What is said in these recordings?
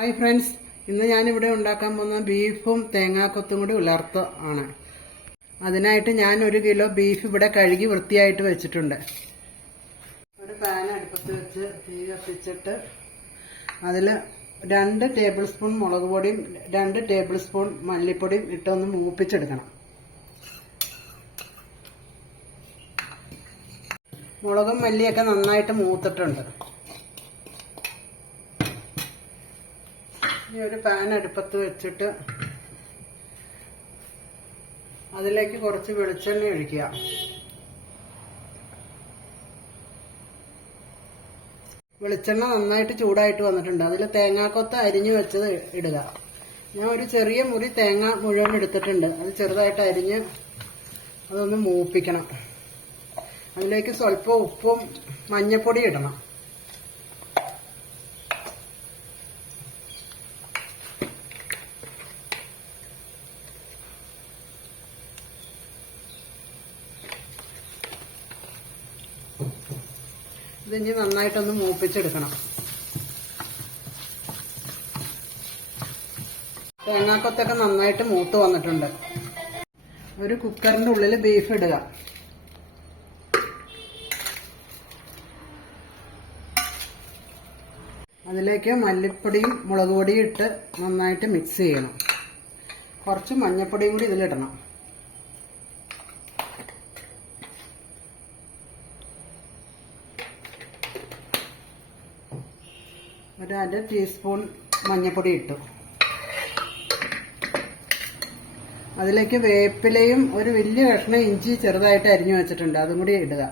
Hi friends ഇന്ന് ഞാനിവിടെ ഉണ്ടാക്കാൻ പോകുന്ന ബീഫും തേങ്ങാക്കൊത്തും കൂടി ഉലർത്ത ആണ്. അതിനായിട്ട് ഞാൻ ഒരു കിലോ ബീഫ് ഇവിടെ കഴുകി വൃത്തിയായിട്ട് വെച്ചിട്ടുണ്ട്. ഒരു പാൻ അടുപ്പത്ത് വെച്ച് തീ കത്തിച്ചിട്ട് അതിൽ രണ്ട് ടേബിൾ സ്പൂൺ മുളക് പൊടിയും രണ്ട് ടേബിൾ സ്പൂൺ മല്ലിപ്പൊടിയും ഇട്ടൊന്ന് മൂപ്പിച്ചെടുക്കണം. മുളകും മല്ലിയൊക്കെ നന്നായിട്ട് മൂത്തിട്ടുണ്ട്. ഇനി ഒരു പാൻ അടുപ്പത്ത് വെച്ചിട്ട് അതിലേക്ക് കുറച്ച് വെളിച്ചെണ്ണ ഒഴിക്കുക. വെളിച്ചെണ്ണ നന്നായിട്ട് ചൂടായിട്ട് വന്നിട്ടുണ്ട്. അതിൽ തേങ്ങാക്കൊത്ത് അരിഞ്ഞു വെച്ചത് ഇടുക. ഞാൻ ഒരു ചെറിയ മുറി തേങ്ങ മുഴുവൻ എടുത്തിട്ടുണ്ട്. അത് ചെറുതായിട്ട് അരിഞ്ഞ് അതൊന്ന് മൂപ്പിക്കണം. അതിലേക്ക് സ്വല്പം ഉപ്പും മഞ്ഞപ്പൊടി ഇടണം. ഇതിനി നന്നായിട്ടൊന്ന് മൂപ്പിച്ചെടുക്കണം. തേങ്ങാക്കൊത്തൊക്കെ നന്നായിട്ട് മൂത്ത് വന്നിട്ടുണ്ട്. ഒരു കുക്കറിന്റെ ഉള്ളിൽ ബീഫ് ഇടുക. അതിലേക്ക് മല്ലിപ്പൊടിയും മുളക് പൊടിയും ഇട്ട് നന്നായിട്ട് മിക്സ് ചെയ്യണം. കുറച്ച് മഞ്ഞൾപ്പൊടിയും കൂടി ഇതിലിടണം. ഒരു അര ടീസ്പൂൺ മഞ്ഞൾപ്പൊടി ഇട്ടു. അതിലേക്ക് വേപ്പിലയും ഒരു വലിയ കഷ്ണം ഇഞ്ചി ചെറുതായിട്ട് അരിഞ്ഞു വെച്ചിട്ടുണ്ട്. അതും കൂടി ഇടുക.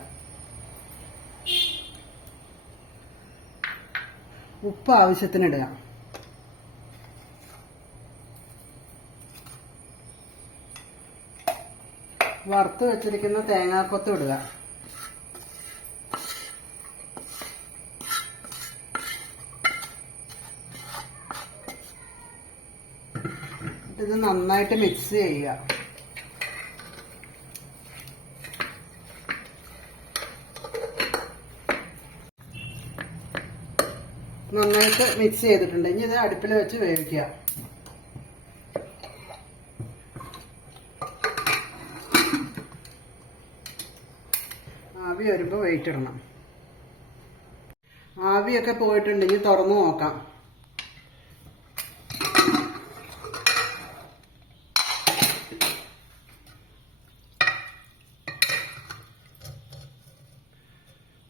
ഉപ്പ് ആവശ്യത്തിന് ഇടുക. വറുത്ത് വെച്ചിരിക്കുന്ന തേങ്ങാക്കൊത്ത് ഇടുക. ഇത് നന്നായിട്ട് മിക്സ് ചെയ്യുക. നന്നായിട്ട് മിക്സ് ചെയ്തിട്ടുണ്ട്. ഇനി ഇത് അടുപ്പിൽ വെച്ച് വേവിക്കുക. ആവി വരുമ്പോൾ വെയിറ്റ് ഇടണം. ആവിയൊക്കെ പോയിട്ടുണ്ട്. ഇനി തുറന്നു നോക്കാം.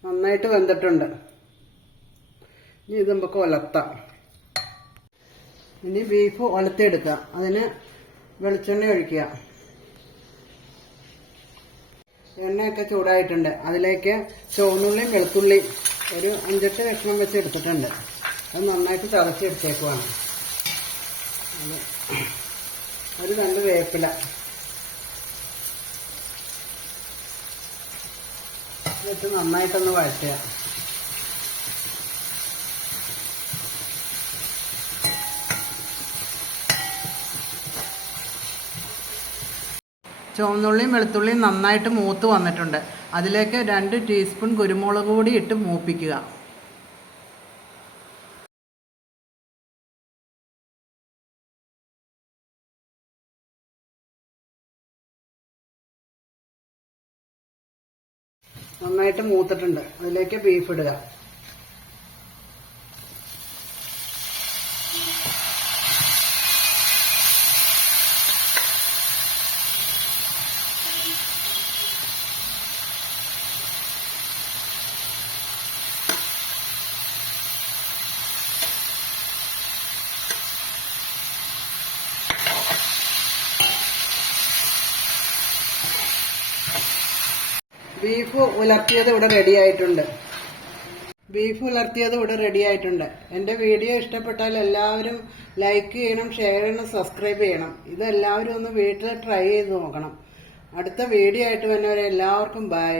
നന്നായിട്ട് വെന്തിട്ടുണ്ട്. ഇനി ഇത് നമുക്ക് ഒലത്താം. ഇനി ബീഫ് ഒലത്തിയെടുക്കുക. അതിന് വെളിച്ചെണ്ണ ഒഴിക്കുക. എണ്ണയൊക്കെ ചൂടായിട്ടുണ്ട്. അതിലേക്ക് ചുവന്നുള്ളിയും വെളുത്തുള്ളിയും ഒരു അഞ്ചെട്ട് കഷ്ണം വെച്ച് എടുത്തിട്ടുണ്ട്. അത് നന്നായിട്ട് തിളച്ചെടുത്തേക്കുവാണ് അത് ഒരു രണ്ട് വേപ്പില. എന്നിട്ട് നന്നായിട്ടൊന്ന് വഴറ്റുക. ചുവന്നുള്ളിയും വെളുത്തുള്ളിയും നന്നായിട്ട് മൂത്ത് വന്നിട്ടുണ്ട്. അതിലേക്ക് രണ്ട് ടീസ്പൂൺ കുരുമുളക് പൊടി ഇട്ട് മൂപ്പിക്കുക. നന്നായിട്ട് മൂത്തിട്ടുണ്ട്. അതിലേക്ക് ബീഫ് ഇടുക. ബീഫ് ഉലർത്തിയത് ഇവിടെ റെഡി ആയിട്ടുണ്ട്. ബീഫ് ഉലർത്തിയത് ഇവിടെ റെഡി ആയിട്ടുണ്ട്. എന്റെ വീഡിയോ ഇഷ്ടപ്പെട്ടാൽ എല്ലാവരും ലൈക്ക് ചെയ്യണം ഷെയർ ചെയ്യണം സബ്സ്ക്രൈബ് ചെയ്യണം. ഇത് എല്ലാവരും ഒന്ന് വീട്ടിൽ ട്രൈ ചെയ്ത് നോക്കണം. അടുത്ത വീഡിയോ ആയിട്ട് വന്നവരെ എല്ലാവർക്കും ബൈ